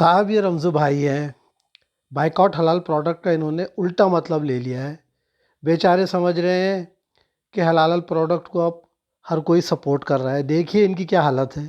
साहब ये रमज़ू भाई हैं, बाइकआउट हलाल प्रोडक्ट का इन्होंने उल्टा मतलब ले लिया है। बेचारे समझ रहे हैं कि हलाल प्रोडक्ट को अब हर कोई सपोर्ट कर रहा है। देखिए इनकी क्या हालत है।